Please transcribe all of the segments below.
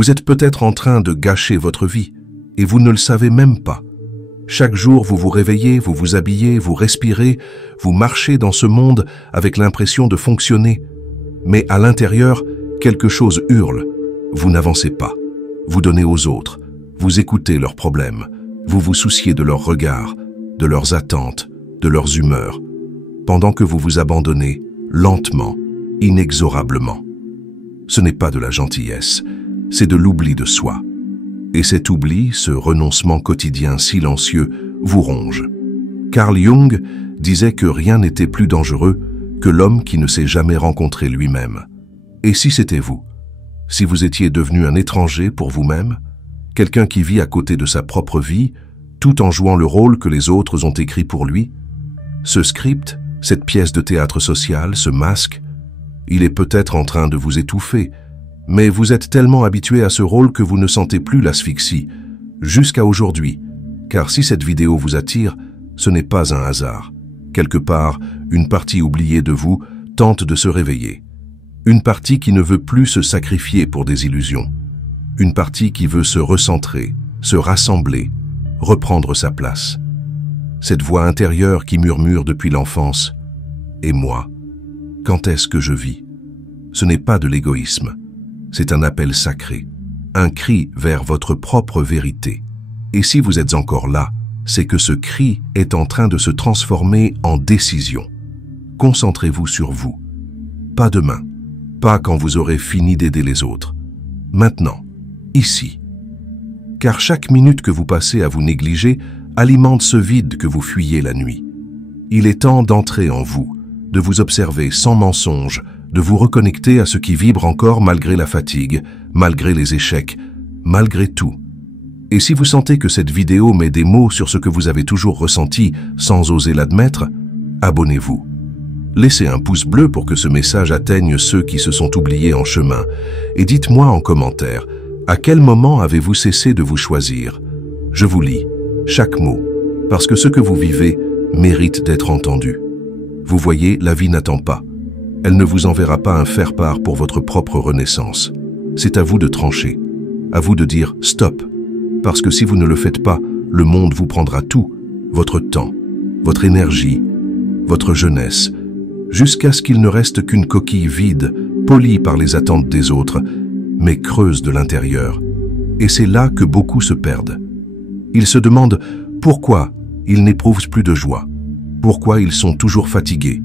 Vous êtes peut-être en train de gâcher votre vie, et vous ne le savez même pas. Chaque jour, vous vous réveillez, vous vous habillez, vous respirez, vous marchez dans ce monde avec l'impression de fonctionner. Mais à l'intérieur, quelque chose hurle. Vous n'avancez pas. Vous donnez aux autres. Vous écoutez leurs problèmes. Vous vous souciez de leurs regards, de leurs attentes, de leurs humeurs, pendant que vous vous abandonnez lentement, inexorablement. Ce n'est pas de la gentillesse, c'est de l'oubli de soi. Et cet oubli, ce renoncement quotidien silencieux, vous ronge. Carl Jung disait que rien n'était plus dangereux que l'homme qui ne s'est jamais rencontré lui-même. Et si c'était vous? Si vous étiez devenu un étranger pour vous-même, quelqu'un qui vit à côté de sa propre vie, tout en jouant le rôle que les autres ont écrit pour lui? Ce script, cette pièce de théâtre social, ce masque, il est peut-être en train de vous étouffer, mais vous êtes tellement habitué à ce rôle que vous ne sentez plus l'asphyxie, jusqu'à aujourd'hui, car si cette vidéo vous attire, ce n'est pas un hasard. Quelque part, une partie oubliée de vous tente de se réveiller. Une partie qui ne veut plus se sacrifier pour des illusions. Une partie qui veut se recentrer, se rassembler, reprendre sa place. Cette voix intérieure qui murmure depuis l'enfance « Et moi, quand est-ce que je vis ?» Ce n'est pas de l'égoïsme, c'est un appel sacré, un cri vers votre propre vérité. Et si vous êtes encore là, c'est que ce cri est en train de se transformer en décision. Concentrez-vous sur vous. Pas demain, pas quand vous aurez fini d'aider les autres. Maintenant, ici. Car chaque minute que vous passez à vous négliger alimente ce vide que vous fuyez la nuit. Il est temps d'entrer en vous, de vous observer sans mensonge, de vous reconnecter à ce qui vibre encore malgré la fatigue, malgré les échecs, malgré tout. Et si vous sentez que cette vidéo met des mots sur ce que vous avez toujours ressenti sans oser l'admettre, abonnez-vous. Laissez un pouce bleu pour que ce message atteigne ceux qui se sont oubliés en chemin. Et dites-moi en commentaire, à quel moment avez-vous cessé de vous choisir? Je vous lis chaque mot, parce que ce que vous vivez mérite d'être entendu. Vous voyez, la vie n'attend pas. Elle ne vous enverra pas un faire-part pour votre propre renaissance. C'est à vous de trancher, à vous de dire « stop ». Parce que si vous ne le faites pas, le monde vous prendra tout, votre temps, votre énergie, votre jeunesse, jusqu'à ce qu'il ne reste qu'une coquille vide, polie par les attentes des autres, mais creuse de l'intérieur. Et c'est là que beaucoup se perdent. Ils se demandent pourquoi ils n'éprouvent plus de joie, pourquoi ils sont toujours fatigués,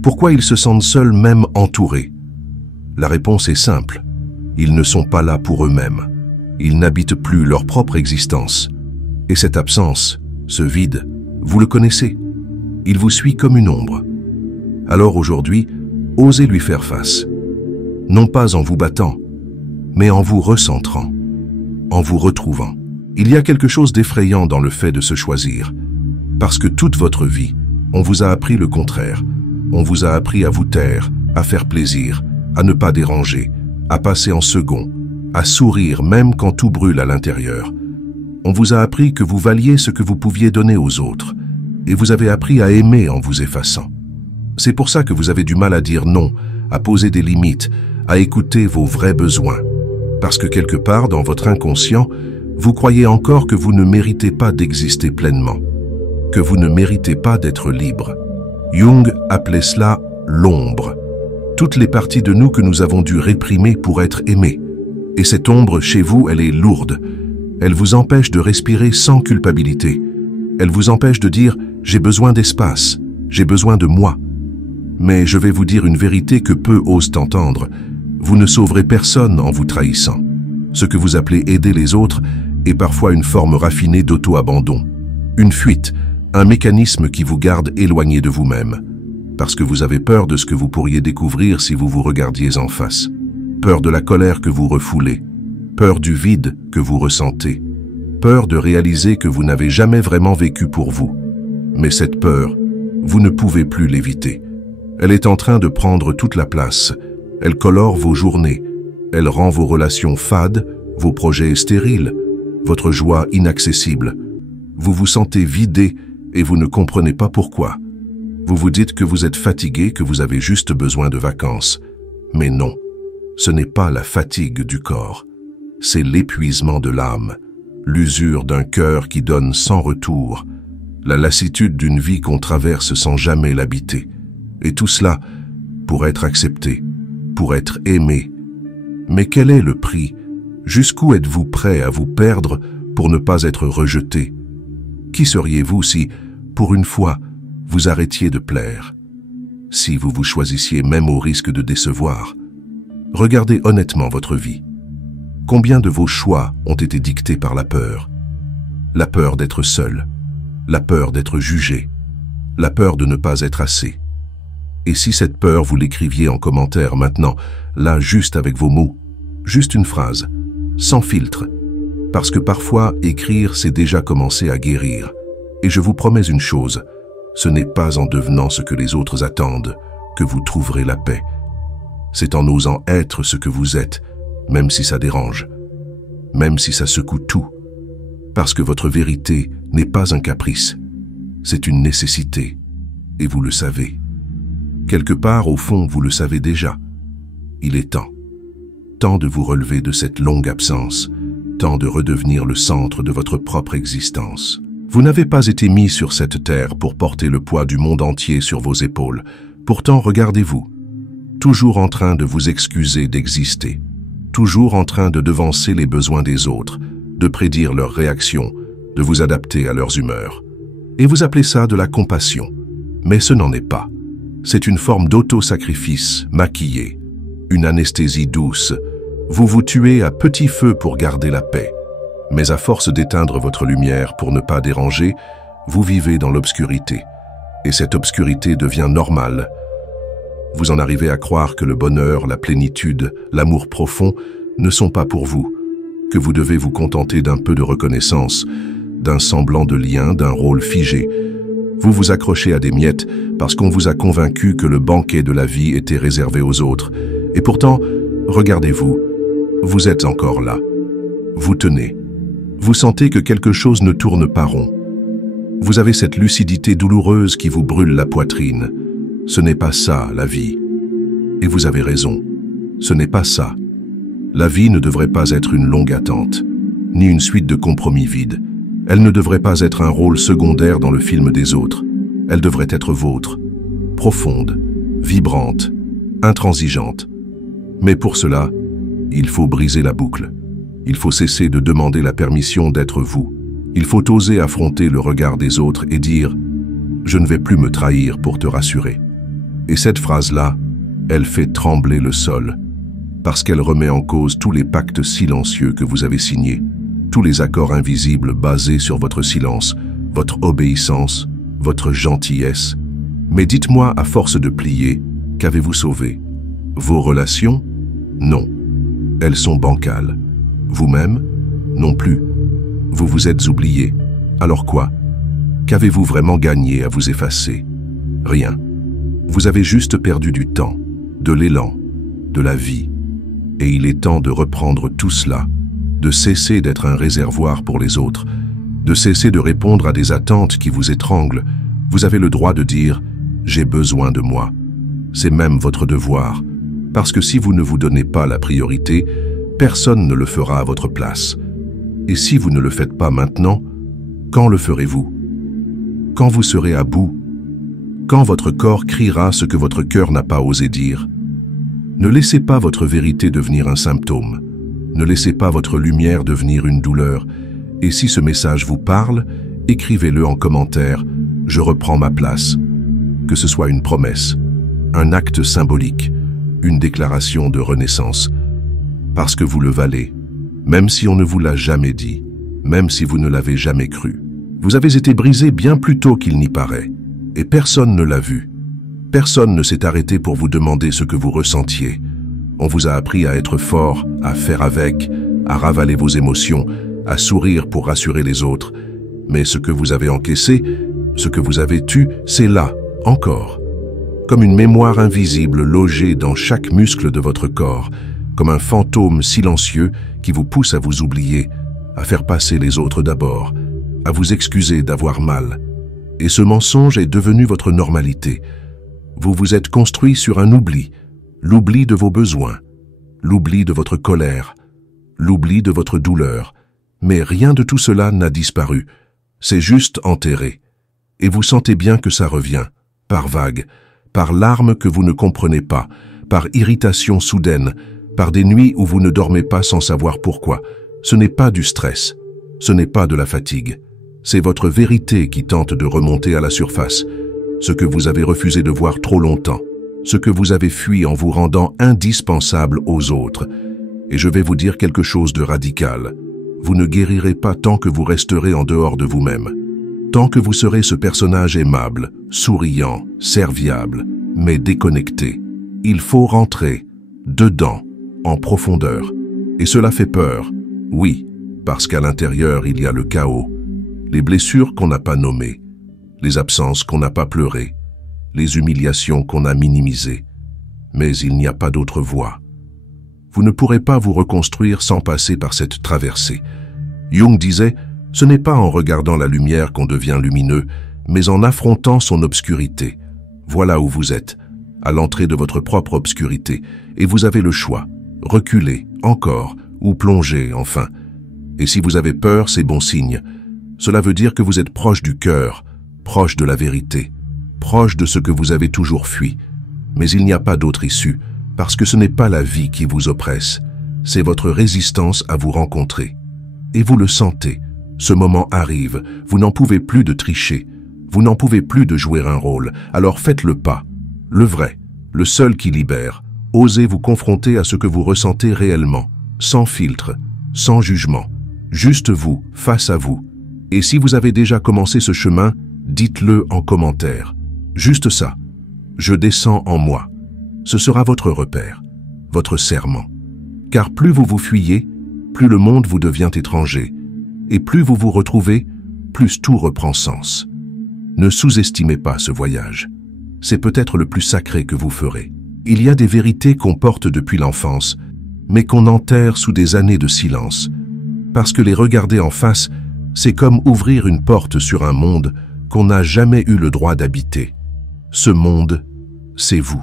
pourquoi ils se sentent seuls même entourés. La réponse est simple, ils ne sont pas là pour eux-mêmes. Ils n'habitent plus leur propre existence. Et cette absence, ce vide, vous le connaissez. Il vous suit comme une ombre. Alors aujourd'hui, osez lui faire face. Non pas en vous battant, mais en vous recentrant, en vous retrouvant. Il y a quelque chose d'effrayant dans le fait de se choisir. Parce que toute votre vie, on vous a appris le contraire. On vous a appris à vous taire, à faire plaisir, à ne pas déranger, à passer en second, à sourire même quand tout brûle à l'intérieur. On vous a appris que vous valiez ce que vous pouviez donner aux autres, et vous avez appris à aimer en vous effaçant. C'est pour ça que vous avez du mal à dire non, à poser des limites, à écouter vos vrais besoins. Parce que quelque part, dans votre inconscient, vous croyez encore que vous ne méritez pas d'exister pleinement, que vous ne méritez pas d'être libre. Jung appelait cela l'ombre. Toutes les parties de nous que nous avons dû réprimer pour être aimées. Et cette ombre, chez vous, elle est lourde. Elle vous empêche de respirer sans culpabilité. Elle vous empêche de dire « j'ai besoin d'espace, j'ai besoin de moi ». Mais je vais vous dire une vérité que peu osent entendre. Vous ne sauverez personne en vous trahissant. Ce que vous appelez aider les autres est parfois une forme raffinée d'auto-abandon. Une fuite, un mécanisme qui vous garde éloigné de vous-même. Parce que vous avez peur de ce que vous pourriez découvrir si vous vous regardiez en face. Peur de la colère que vous refoulez, peur du vide que vous ressentez, peur de réaliser que vous n'avez jamais vraiment vécu pour vous. Mais cette peur, vous ne pouvez plus l'éviter. Elle est en train de prendre toute la place. Elle colore vos journées. Elle rend vos relations fades, vos projets stériles, votre joie inaccessible. Vous vous sentez vidé et vous ne comprenez pas pourquoi. Vous vous dites que vous êtes fatigué, que vous avez juste besoin de vacances. Mais non. Ce n'est pas la fatigue du corps, c'est l'épuisement de l'âme, l'usure d'un cœur qui donne sans retour, la lassitude d'une vie qu'on traverse sans jamais l'habiter. Et tout cela pour être accepté, pour être aimé. Mais quel est le prix? Jusqu'où êtes-vous prêt à vous perdre pour ne pas être rejeté? Qui seriez-vous si, pour une fois, vous arrêtiez de plaire? Si vous vous choisissiez même au risque de décevoir? Regardez honnêtement votre vie. Combien de vos choix ont été dictés par la peur? La peur d'être seul, la peur d'être jugé, la peur de ne pas être assez. Et si cette peur, vous l'écriviez en commentaire maintenant, là juste avec vos mots, juste une phrase, sans filtre, parce que parfois écrire c'est déjà commencer à guérir. Et je vous promets une chose, ce n'est pas en devenant ce que les autres attendent que vous trouverez la paix. C'est en osant être ce que vous êtes, même si ça dérange, même si ça secoue tout, parce que votre vérité n'est pas un caprice, c'est une nécessité, et vous le savez. Quelque part, au fond, vous le savez déjà. Il est temps de vous relever de cette longue absence, temps de redevenir le centre de votre propre existence. Vous n'avez pas été mis sur cette terre pour porter le poids du monde entier sur vos épaules. Pourtant, regardez-vous, toujours en train de vous excuser d'exister, toujours en train de devancer les besoins des autres, de prédire leurs réactions, de vous adapter à leurs humeurs. Et vous appelez ça de la compassion. Mais ce n'en est pas. C'est une forme d'auto-sacrifice maquillée, une anesthésie douce. Vous vous tuez à petit feu pour garder la paix. Mais à force d'éteindre votre lumière pour ne pas déranger, vous vivez dans l'obscurité. Et cette obscurité devient normale. Vous en arrivez à croire que le bonheur, la plénitude, l'amour profond ne sont pas pour vous, que vous devez vous contenter d'un peu de reconnaissance, d'un semblant de lien, d'un rôle figé. Vous vous accrochez à des miettes parce qu'on vous a convaincu que le banquet de la vie était réservé aux autres. Et pourtant, regardez-vous, vous êtes encore là. Vous tenez. Vous sentez que quelque chose ne tourne pas rond. Vous avez cette lucidité douloureuse qui vous brûle la poitrine. Ce n'est pas ça, la vie. Et vous avez raison. Ce n'est pas ça. La vie ne devrait pas être une longue attente, ni une suite de compromis vides. Elle ne devrait pas être un rôle secondaire dans le film des autres. Elle devrait être vôtre, profonde, vibrante, intransigeante. Mais pour cela, il faut briser la boucle. Il faut cesser de demander la permission d'être vous. Il faut oser affronter le regard des autres et dire « Je ne vais plus me trahir pour te rassurer ». Et cette phrase-là, elle fait trembler le sol, parce qu'elle remet en cause tous les pactes silencieux que vous avez signés, tous les accords invisibles basés sur votre silence, votre obéissance, votre gentillesse. Mais dites-moi, à force de plier, qu'avez-vous sauvé? Vos relations? Non. Elles sont bancales. Vous-même? Non plus. Vous vous êtes oublié. Alors quoi? Qu'avez-vous vraiment gagné à vous effacer? Rien. Vous avez juste perdu du temps, de l'élan, de la vie. Et il est temps de reprendre tout cela, de cesser d'être un réservoir pour les autres, de cesser de répondre à des attentes qui vous étranglent. Vous avez le droit de dire « j'ai besoin de moi ». C'est même votre devoir, parce que si vous ne vous donnez pas la priorité, personne ne le fera à votre place. Et si vous ne le faites pas maintenant, quand le ferez-vous? Quand vous serez à bout? Quand votre corps criera ce que votre cœur n'a pas osé dire? Ne laissez pas votre vérité devenir un symptôme. Ne laissez pas votre lumière devenir une douleur. Et si ce message vous parle, écrivez-le en commentaire « Je reprends ma place ». Que ce soit une promesse, un acte symbolique, une déclaration de renaissance. Parce que vous le valez, même si on ne vous l'a jamais dit, même si vous ne l'avez jamais cru. Vous avez été brisé bien plus tôt qu'il n'y paraît, et personne ne l'a vu. Personne ne s'est arrêté pour vous demander ce que vous ressentiez. On vous a appris à être fort, à faire avec, à ravaler vos émotions, à sourire pour rassurer les autres. Mais ce que vous avez encaissé, ce que vous avez tu, c'est là, encore. Comme une mémoire invisible logée dans chaque muscle de votre corps, comme un fantôme silencieux qui vous pousse à vous oublier, à faire passer les autres d'abord, à vous excuser d'avoir mal. Et ce mensonge est devenu votre normalité. Vous vous êtes construit sur un oubli, l'oubli de vos besoins, l'oubli de votre colère, l'oubli de votre douleur. Mais rien de tout cela n'a disparu. C'est juste enterré. Et vous sentez bien que ça revient, par vagues, par larmes que vous ne comprenez pas, par irritation soudaine, par des nuits où vous ne dormez pas sans savoir pourquoi. Ce n'est pas du stress, ce n'est pas de la fatigue. C'est votre vérité qui tente de remonter à la surface, ce que vous avez refusé de voir trop longtemps, ce que vous avez fui en vous rendant indispensable aux autres. Et je vais vous dire quelque chose de radical. Vous ne guérirez pas tant que vous resterez en dehors de vous-même. Tant que vous serez ce personnage aimable, souriant, serviable, mais déconnecté. Il faut rentrer, dedans, en profondeur. Et cela fait peur, oui, parce qu'à l'intérieur il y a le chaos, les blessures qu'on n'a pas nommées, les absences qu'on n'a pas pleurées, les humiliations qu'on a minimisées. Mais il n'y a pas d'autre voie. Vous ne pourrez pas vous reconstruire sans passer par cette traversée. Jung disait, ce n'est pas en regardant la lumière qu'on devient lumineux, mais en affrontant son obscurité. Voilà où vous êtes, à l'entrée de votre propre obscurité, et vous avez le choix, reculer, encore, ou plonger, enfin. Et si vous avez peur, c'est bon signe. Cela veut dire que vous êtes proche du cœur, proche de la vérité, proche de ce que vous avez toujours fui. Mais il n'y a pas d'autre issue, parce que ce n'est pas la vie qui vous oppresse, c'est votre résistance à vous rencontrer. Et vous le sentez, ce moment arrive, vous n'en pouvez plus de tricher, vous n'en pouvez plus de jouer un rôle, alors faites le pas, le vrai, le seul qui libère. Osez vous confronter à ce que vous ressentez réellement, sans filtre, sans jugement, juste vous, face à vous. Et si vous avez déjà commencé ce chemin, dites-le en commentaire. Juste ça. Je descends en moi. Ce sera votre repère, votre serment. Car plus vous vous fuyez, plus le monde vous devient étranger. Et plus vous vous retrouvez, plus tout reprend sens. Ne sous-estimez pas ce voyage. C'est peut-être le plus sacré que vous ferez. Il y a des vérités qu'on porte depuis l'enfance, mais qu'on enterre sous des années de silence. Parce que les regarder en face, c'est comme ouvrir une porte sur un monde qu'on n'a jamais eu le droit d'habiter. Ce monde, c'est vous.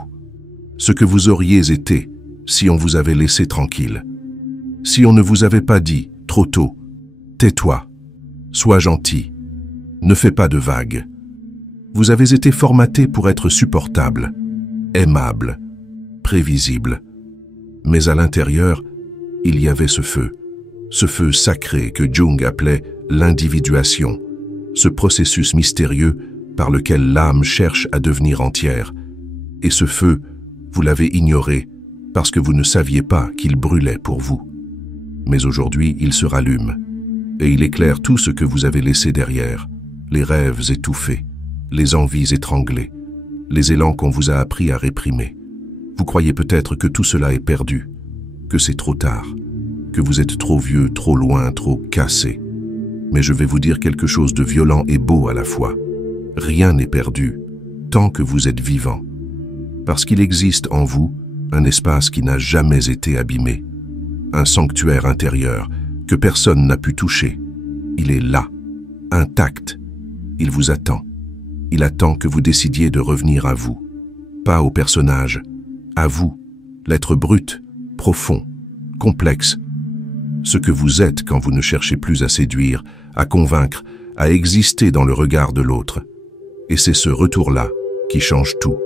Ce que vous auriez été si on vous avait laissé tranquille. Si on ne vous avait pas dit, trop tôt, tais-toi, sois gentil, ne fais pas de vagues. Vous avez été formaté pour être supportable, aimable, prévisible. Mais à l'intérieur, il y avait ce feu sacré que Jung appelait l'individuation, ce processus mystérieux par lequel l'âme cherche à devenir entière. Et ce feu, vous l'avez ignoré parce que vous ne saviez pas qu'il brûlait pour vous. Mais aujourd'hui, il se rallume et il éclaire tout ce que vous avez laissé derrière, les rêves étouffés, les envies étranglées, les élans qu'on vous a appris à réprimer. Vous croyez peut-être que tout cela est perdu, que c'est trop tard, que vous êtes trop vieux, trop loin, trop cassé. Mais je vais vous dire quelque chose de violent et beau à la fois. Rien n'est perdu, tant que vous êtes vivant. Parce qu'il existe en vous un espace qui n'a jamais été abîmé, un sanctuaire intérieur que personne n'a pu toucher. Il est là, intact. Il vous attend. Il attend que vous décidiez de revenir à vous, pas au personnage, à vous, l'être brut, profond, complexe, ce que vous êtes quand vous ne cherchez plus à séduire, à convaincre, à exister dans le regard de l'autre. Et c'est ce retour-là qui change tout.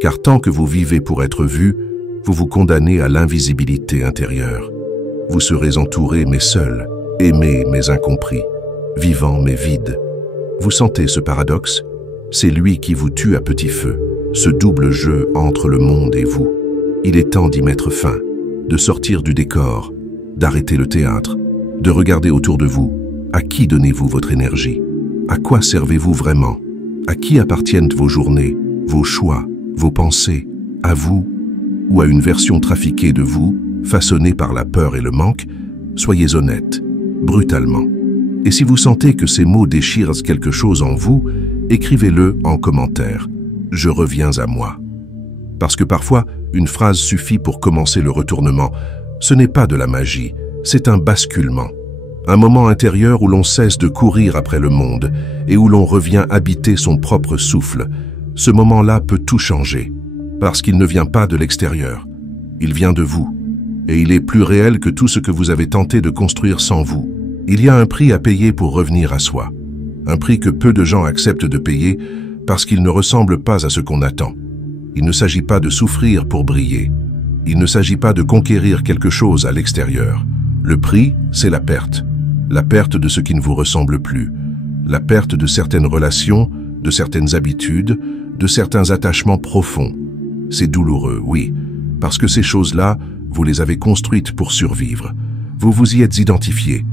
Car tant que vous vivez pour être vu, vous vous condamnez à l'invisibilité intérieure. Vous serez entouré mais seul, aimé mais incompris, vivant mais vide. Vous sentez ce paradoxe? C'est lui qui vous tue à petit feu, ce double jeu entre le monde et vous. Il est temps d'y mettre fin, de sortir du décor, d'arrêter le théâtre, de regarder autour de vous. À qui donnez-vous votre énergie? À quoi servez-vous vraiment? À qui appartiennent vos journées, vos choix, vos pensées? À vous ou à une version trafiquée de vous, façonnée par la peur et le manque? Soyez honnête, brutalement. Et si vous sentez que ces mots déchirent quelque chose en vous, écrivez-le en commentaire. Je reviens à moi. Parce que parfois, une phrase suffit pour commencer le retournement. Ce n'est pas de la magie, c'est un basculement. Un moment intérieur où l'on cesse de courir après le monde et où l'on revient habiter son propre souffle. Ce moment-là peut tout changer, parce qu'il ne vient pas de l'extérieur. Il vient de vous. et il est plus réel que tout ce que vous avez tenté de construire sans vous. Il y a un prix à payer pour revenir à soi. Un prix que peu de gens acceptent de payer parce qu'il ne ressemble pas à ce qu'on attend. Il ne s'agit pas de souffrir pour briller. Il ne s'agit pas de conquérir quelque chose à l'extérieur. Le prix, c'est la perte. La perte de ce qui ne vous ressemble plus. La perte de certaines relations, de certaines habitudes, de certains attachements profonds. C'est douloureux, oui, parce que ces choses-là, vous les avez construites pour survivre. Vous vous y êtes identifié.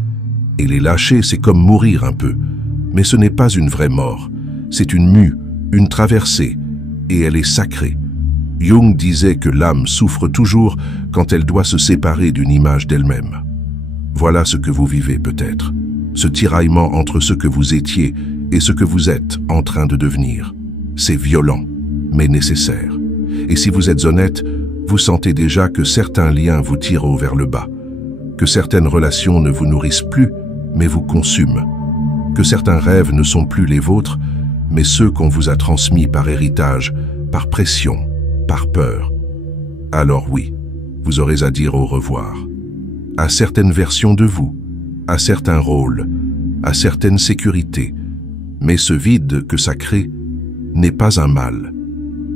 Et les lâcher, c'est comme mourir un peu. Mais ce n'est pas une vraie mort. C'est une mue, une traversée, et elle est sacrée. Jung disait que l'âme souffre toujours quand elle doit se séparer d'une image d'elle-même. Voilà ce que vous vivez peut-être, ce tiraillement entre ce que vous étiez et ce que vous êtes en train de devenir. C'est violent, mais nécessaire. Et si vous êtes honnête, vous sentez déjà que certains liens vous tirent vers le bas, que certaines relations ne vous nourrissent plus, mais vous consument, que certains rêves ne sont plus les vôtres, mais ceux qu'on vous a transmis par héritage, par pression, par peur. Alors oui, vous aurez à dire au revoir. À certaines versions de vous, à certains rôles, à certaines sécurités. Mais ce vide que ça crée n'est pas un mal.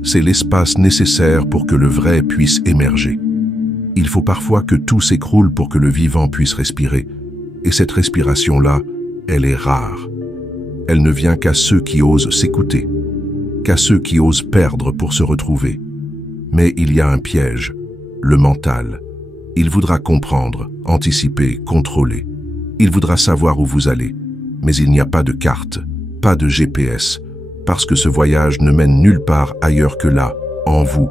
C'est l'espace nécessaire pour que le vrai puisse émerger. Il faut parfois que tout s'écroule pour que le vivant puisse respirer. Et cette respiration-là, elle est rare. Elle ne vient qu'à ceux qui osent s'écouter, qu'à ceux qui osent perdre pour se retrouver. Mais il y a un piège, le mental. Il voudra comprendre, anticiper, contrôler. Il voudra savoir où vous allez. Mais il n'y a pas de carte, pas de GPS, parce que ce voyage ne mène nulle part ailleurs que là, en vous.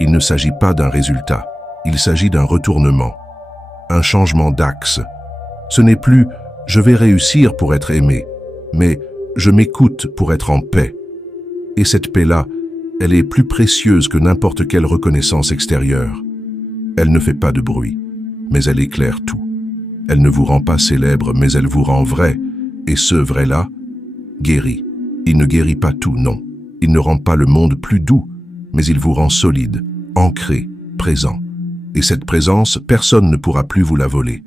Il ne s'agit pas d'un résultat, il s'agit d'un retournement, un changement d'axe. Ce n'est plus « je vais réussir pour être aimé », mais « je m'écoute pour être en paix ». Et cette paix-là, elle est plus précieuse que n'importe quelle reconnaissance extérieure. Elle ne fait pas de bruit, mais elle éclaire tout. Elle ne vous rend pas célèbre, mais elle vous rend vrai. Et ce vrai-là, guérit. Il ne guérit pas tout, non. Il ne rend pas le monde plus doux, mais il vous rend solide, ancré, présent. Et cette présence, personne ne pourra plus vous la voler.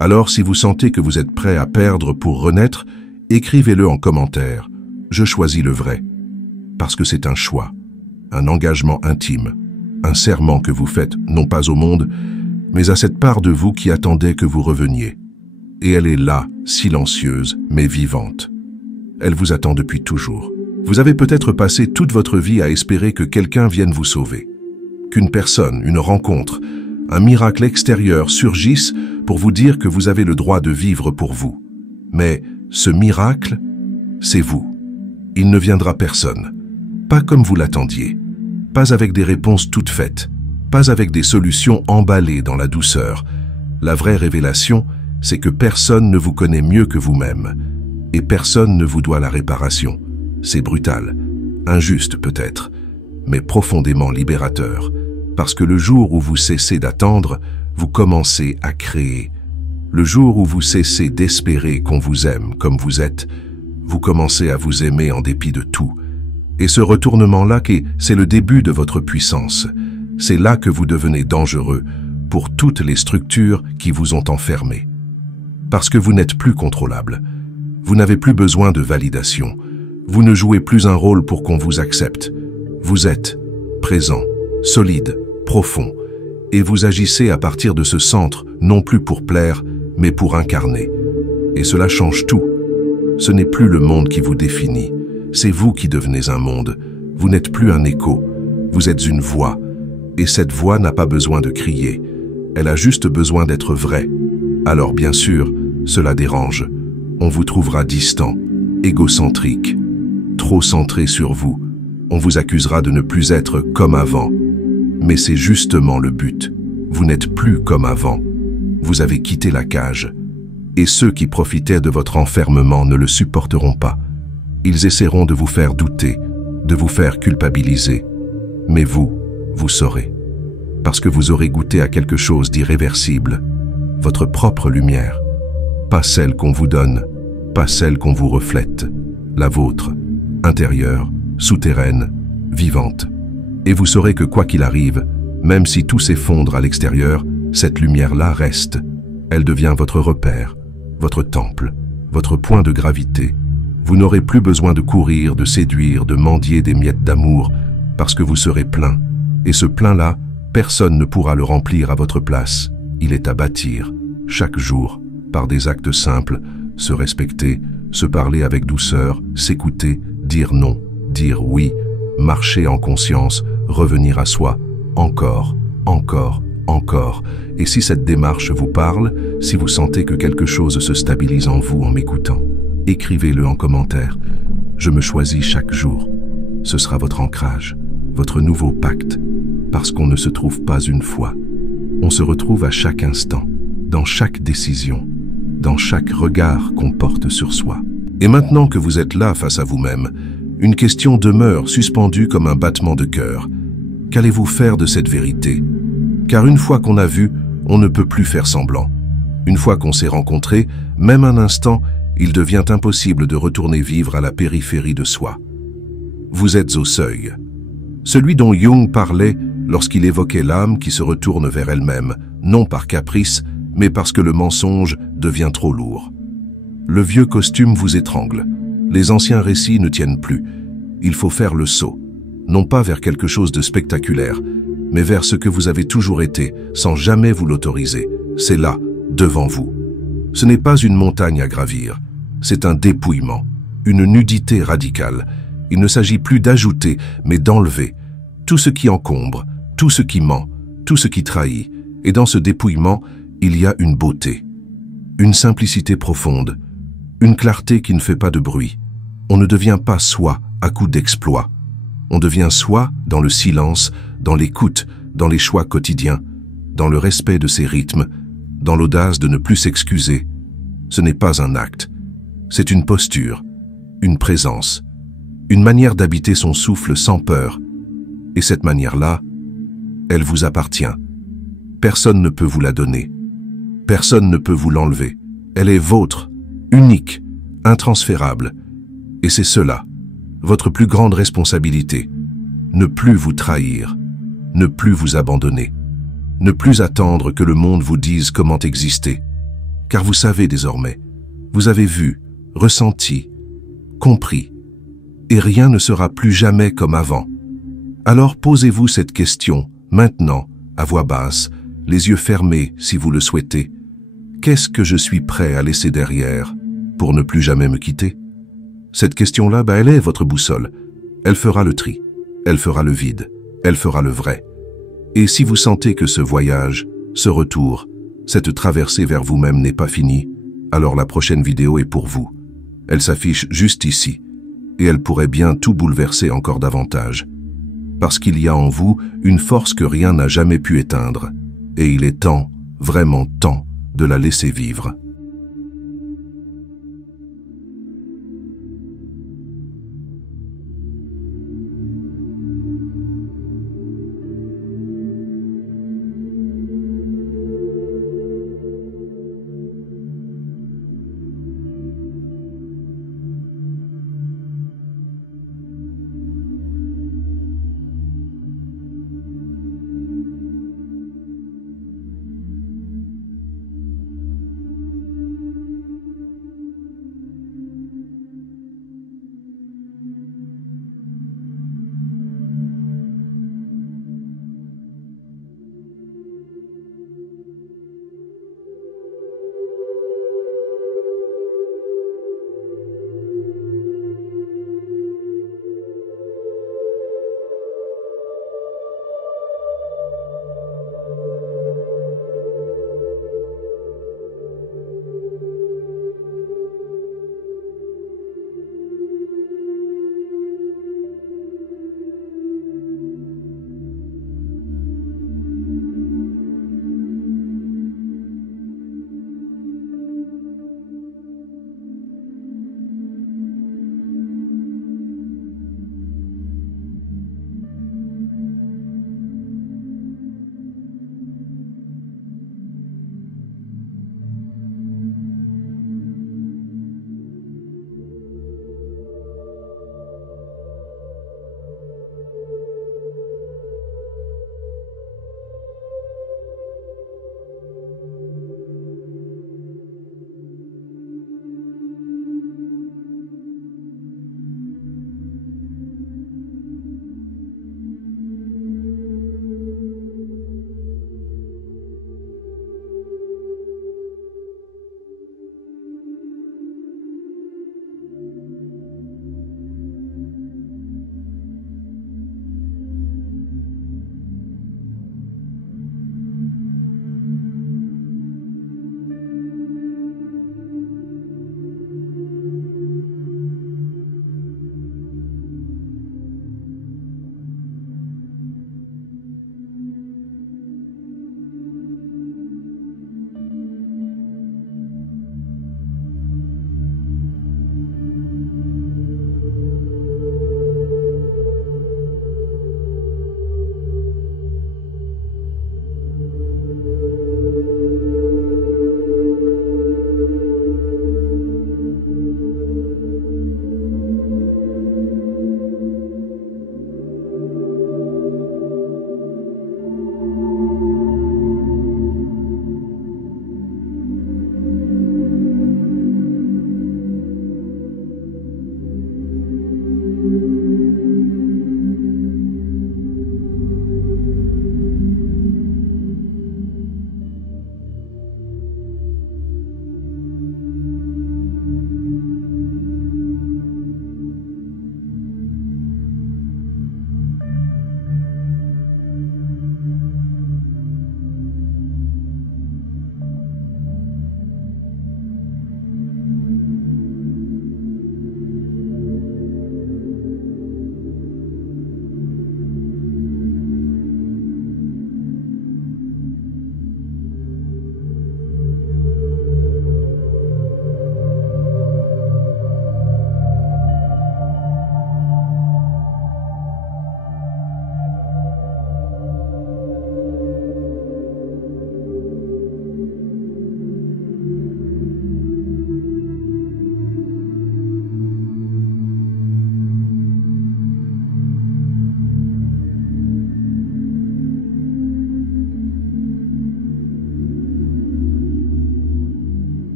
Alors, si vous sentez que vous êtes prêt à perdre pour renaître, écrivez-le en commentaire. Je choisis le vrai. Parce que c'est un choix, un engagement intime, un serment que vous faites, non pas au monde, mais à cette part de vous qui attendait que vous reveniez. Et elle est là, silencieuse, mais vivante. Elle vous attend depuis toujours. Vous avez peut-être passé toute votre vie à espérer que quelqu'un vienne vous sauver. Qu'une personne, une rencontre, un miracle extérieur surgisse pour vous dire que vous avez le droit de vivre pour vous. Mais ce miracle, c'est vous. Il ne viendra personne. Pas comme vous l'attendiez. Pas avec des réponses toutes faites. Pas avec des solutions emballées dans la douceur. La vraie révélation, c'est que personne ne vous connaît mieux que vous-même. Et personne ne vous doit la réparation. C'est brutal, injuste peut-être, mais profondément libérateur. Parce que le jour où vous cessez d'attendre, vous commencez à créer. Le jour où vous cessez d'espérer qu'on vous aime comme vous êtes, vous commencez à vous aimer en dépit de tout. Et ce retournement-là, c'est le début de votre puissance. C'est là que vous devenez dangereux pour toutes les structures qui vous ont enfermé. Parce que vous n'êtes plus contrôlable. Vous n'avez plus besoin de validation. Vous ne jouez plus un rôle pour qu'on vous accepte. Vous êtes présent, solide, profond. Et vous agissez à partir de ce centre, non plus pour plaire, mais pour incarner. Et cela change tout. Ce n'est plus le monde qui vous définit. C'est vous qui devenez un monde. Vous n'êtes plus un écho. Vous êtes une voix. Et cette voix n'a pas besoin de crier. Elle a juste besoin d'être vraie. Alors bien sûr, cela dérange. On vous trouvera distant, égocentrique, trop centré sur vous. On vous accusera de ne plus être comme avant. Mais c'est justement le but. Vous n'êtes plus comme avant. Vous avez quitté la cage. Et ceux qui profitaient de votre enfermement ne le supporteront pas. Ils essaieront de vous faire douter, de vous faire culpabiliser. Mais vous saurez. Parce que vous aurez goûté à quelque chose d'irréversible. Votre propre lumière. Pas celle qu'on vous donne, pas celle qu'on vous reflète. La vôtre, intérieure, souterraine, vivante. Et vous saurez que quoi qu'il arrive, même si tout s'effondre à l'extérieur, Cette lumière-là reste. Elle devient votre repère, votre temple, votre point de gravité. Vous n'aurez plus besoin de courir, de séduire, de mendier des miettes d'amour, parce que vous serez plein. Et ce plein-là, personne ne pourra le remplir à votre place. Il est à bâtir, chaque jour, par des actes simples, se respecter, se parler avec douceur, s'écouter, dire non, dire oui, marcher en conscience, revenir à soi, encore, encore, encore. Et si cette démarche vous parle, si vous sentez que quelque chose se stabilise en vous en m'écoutant, écrivez-le en commentaire. Je me choisis chaque jour. Ce sera votre ancrage, votre nouveau pacte, parce qu'on ne se trouve pas une fois. On se retrouve à chaque instant, dans chaque décision, dans chaque regard qu'on porte sur soi. Et maintenant que vous êtes là face à vous-même, une question demeure suspendue comme un battement de cœur. Qu'allez-vous faire de cette vérité? Car une fois qu'on a vu, on ne peut plus faire semblant. Une fois qu'on s'est rencontré, même un instant, il devient impossible de retourner vivre à la périphérie de soi. Vous êtes au seuil. Celui dont Jung parlait lorsqu'il évoquait l'âme qui se retourne vers elle-même, non par caprice, mais parce que le mensonge devient trop lourd. Le vieux costume vous étrangle. Les anciens récits ne tiennent plus. Il faut faire le saut, non pas vers quelque chose de spectaculaire, mais vers ce que vous avez toujours été, sans jamais vous l'autoriser. C'est là, devant vous. Ce n'est pas une montagne à gravir, c'est un dépouillement, une nudité radicale. Il ne s'agit plus d'ajouter, mais d'enlever tout ce qui encombre, tout ce qui ment, tout ce qui trahit. Et dans ce dépouillement, il y a une beauté, une simplicité profonde, une clarté qui ne fait pas de bruit. On ne devient pas soi à coup d'exploit. On devient soi dans le silence, dans l'écoute, dans les choix quotidiens, dans le respect de ses rythmes, dans l'audace de ne plus s'excuser. Ce n'est pas un acte, c'est une posture, une présence, une manière d'habiter son souffle sans peur. Et cette manière-là, elle vous appartient. Personne ne peut vous la donner. Personne ne peut vous l'enlever. Elle est vôtre, unique, intransférable. Et c'est cela, votre plus grande responsabilité. Ne plus vous trahir, ne plus vous abandonner, ne plus attendre que le monde vous dise comment exister. Car vous savez désormais, vous avez vu, ressenti, compris, et rien ne sera plus jamais comme avant. Alors posez-vous cette question, maintenant, à voix basse, les yeux fermés si vous le souhaitez. Qu'est-ce que je suis prêt à laisser derrière pour ne plus jamais me quitter? Cette question-là, elle est votre boussole. Elle fera le tri, elle fera le vide, elle fera le vrai. Et si vous sentez que ce voyage, ce retour, cette traversée vers vous-même n'est pas finie, alors la prochaine vidéo est pour vous. Elle s'affiche juste ici, et elle pourrait bien tout bouleverser encore davantage. Parce qu'il y a en vous une force que rien n'a jamais pu éteindre, et il est temps, vraiment temps, de la laisser vivre.